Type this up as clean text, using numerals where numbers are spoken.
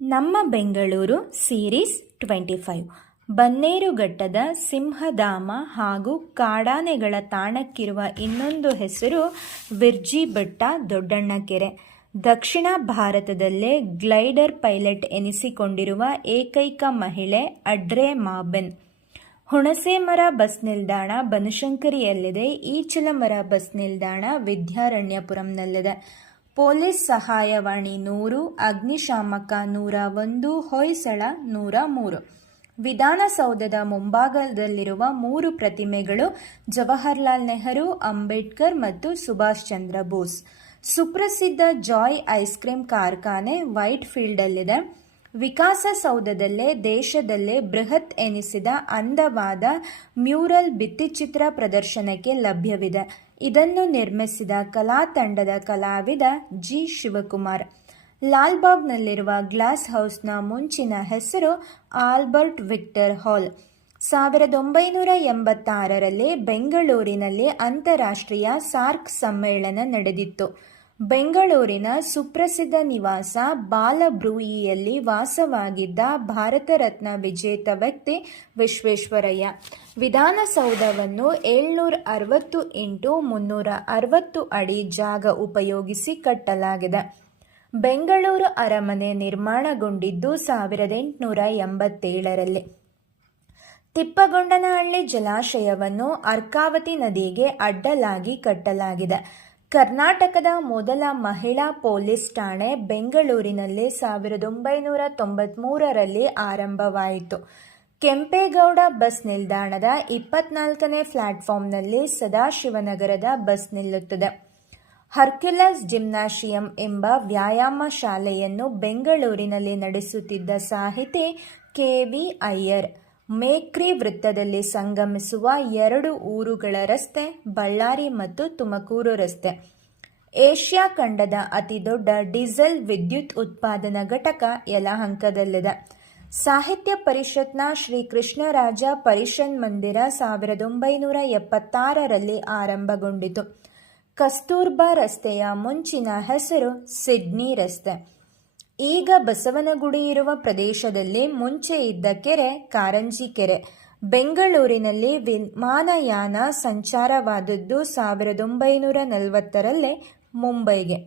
ನಮ್ಮ ಬೆಂಗಳೂರು ಸೀರೀಸ್ 25 ಬನ್ನೇರುಘಟ್ಟದ ಸಿಂಹಧಾಮ ಹಾಗೂ ಕಾಡಾನೆಗಳ ತಾಣಕ್ಕಿರುವ ಇನ್ನೊಂದು ಹೆಸರು ವಿರ್ಜಿ ಬೆಟ್ಟ ದೊಡ್ಡಣ್ಣಕೆರೆ. ದಕ್ಷಿಣ ಭಾರತದಲ್ಲೇ ಗ್ಲೈಡರ್ ಪೈಲಟ್ ಎನಿಸಿಕೊಂಡಿರುವ ಏಕೈಕ ಮಹಿಳೆ ಅಡ್ರೆ ಮಾಬೆನ್. ಹುಣಸೆಮರ ಬಸ್ ನಿಲ್ದಾಣ ಬನಶಂಕರಿಯಲ್ಲಿದೆ. ಈಚಲಮರ ಬಸ್ ನಿಲ್ದಾಣ ವಿದ್ಯಾರಣ್ಯಪುರಂನಲ್ಲಿದೆ. ಪೊಲೀಸ್ ಸಹಾಯವಾಣಿ 100, ಅಗ್ನಿಶಾಮಕ 101, ಹೊಯ್ಸಳ 103. ವಿಧಾನಸೌಧದ ಮುಂಭಾಗದಲ್ಲಿರುವ 3 ಪ್ರತಿಮೆಗಳು ಜವಾಹರ್ಲಾಲ್ ನೆಹರು, ಅಂಬೇಡ್ಕರ್ ಮತ್ತು ಸುಭಾಷ್ ಚಂದ್ರ ಬೋಸ್. ಸುಪ್ರಸಿದ್ಧ ಜಾಯ್ ಐಸ್ ಕ್ರೀಮ್ ಕಾರ್ಖಾನೆ ವೈಟ್ ಫೀಲ್ಡಲ್ಲಿದೆ. ವಿಕಾಸಸೌಧದಲ್ಲೇ ದೇಶದಲ್ಲೇ ಬೃಹತ್ ಎನಿಸಿದ ಅಂದವಾದ ಮ್ಯೂರಲ್ ಭಿತ್ತಿಚಿತ್ರ ಪ್ರದರ್ಶನಕ್ಕೆ ಲಭ್ಯವಿದೆ. ಇದನ್ನು ನಿರ್ಮಿಸಿದ ಕಲಾ ತಂಡದ ಕಲಾವಿದ ಜಿ. ಶಿವಕುಮಾರ್. ಲಾಲ್ಬಾಗ್ನಲ್ಲಿರುವ ಗ್ಲಾಸ್ ಹೌಸ್ನ ಮುಂಚಿನ ಹೆಸರು ಆಲ್ಬರ್ಟ್ ವಿಕ್ಟರ್ ಹಾಲ್. 1986ರಲ್ಲಿ ಬೆಂಗಳೂರಿನಲ್ಲಿ ಅಂತಾರಾಷ್ಟ್ರೀಯ ಸಾರ್ಕ್ ಸಮ್ಮೇಳನ ನಡೆದಿತ್ತು. ಬೆಂಗಳೂರಿನ ಸುಪ್ರಸಿದ್ಧ ನಿವಾಸ ಬಾಲಬ್ರೂಯಿಯಲ್ಲಿ ವಾಸವಾಗಿದ್ದ ಭಾರತ ರತ್ನ ವಿಜೇತ ವ್ಯಕ್ತಿ ವಿಶ್ವೇಶ್ವರಯ್ಯ. ವಿಧಾನಸೌಧವನ್ನು 760 x 360 ಅಡಿ ಜಾಗ ಉಪಯೋಗಿಸಿ ಕಟ್ಟಲಾಗಿದೆ. ಬೆಂಗಳೂರು ಅರಮನೆ ನಿರ್ಮಾಣಗೊಂಡಿದ್ದು 1887ರಲ್ಲಿ. ತಿಪ್ಪಗೊಂಡನಹಳ್ಳಿ ಜಲಾಶಯವನ್ನು ಅರ್ಕಾವತಿ ನದಿಗೆ ಅಡ್ಡಲಾಗಿ ಕಟ್ಟಲಾಗಿದೆ. ಕರ್ನಾಟಕದ ಮೊದಲ ಮಹಿಳಾ ಪೊಲೀಸ್ ಠಾಣೆ ಬೆಂಗಳೂರಿನಲ್ಲಿ 1993ರಲ್ಲಿ ಆರಂಭವಾಯಿತು. ಕೆಂಪೇಗೌಡ ಬಸ್ ನಿಲ್ದಾಣದ 24ನೇ ಪ್ಲಾಟ್ಫಾರ್ಮ್ನಲ್ಲಿ ಸದಾಶಿವನಗರದ ಬಸ್ ನಿಲ್ಲುತ್ತದೆ. ಹರ್ಕ್ಯುಲಸ್ ಜಿಮ್ನಾಶಿಯಂ ಎಂಬ ವ್ಯಾಯಾಮ ಶಾಲೆಯನ್ನು ಬೆಂಗಳೂರಿನಲ್ಲಿ ನಡೆಸುತ್ತಿದ್ದ ಸಾಹಿತಿ ಕೆ. ವಿ. ಅಯ್ಯರ್. ಮೇಕ್ರಿ ವೃತ್ತದಲ್ಲಿ ಸಂಗಮಿಸುವ 2 ಊರುಗಳ ರಸ್ತೆ ಬಳ್ಳಾರಿ ಮತ್ತು ತುಮಕೂರು ರಸ್ತೆ. ಏಷ್ಯಾ ಖಂಡದ ಅತಿದೊಡ್ಡ ಡೀಸೆಲ್ ವಿದ್ಯುತ್ ಉತ್ಪಾದನಾ ಘಟಕ ಯಲಹಂಕದಲ್ಲಿದೆ. ಸಾಹಿತ್ಯ ಪರಿಷತ್ನ ಶ್ರೀ ಕೃಷ್ಣರಾಜ ಪರಿಷನ್ ಮಂದಿರ 1976ರಲ್ಲಿ ಆರಂಭಗೊಂಡಿತು. ಕಸ್ತೂರ್ಬಾ ರಸ್ತೆಯ ಮುಂಚಿನ ಹೆಸರು ಸಿಡ್ನಿ ರಸ್ತೆ. ಈಗ ಬಸವನಗುಡಿ ಇರುವ ಪ್ರದೇಶದಲ್ಲಿ ಮುಂಚೆ ಇದ್ದ ಕೆರೆ ಕಾರಂಜಿ ಕೆರೆ. ಬೆಂಗಳೂರಿನಲ್ಲಿ ವಿಮಾನಯಾನ ಸಂಚಾರವಾದದ್ದು 1940ರಲ್ಲಿ ಮುಂಬೈಗೆ.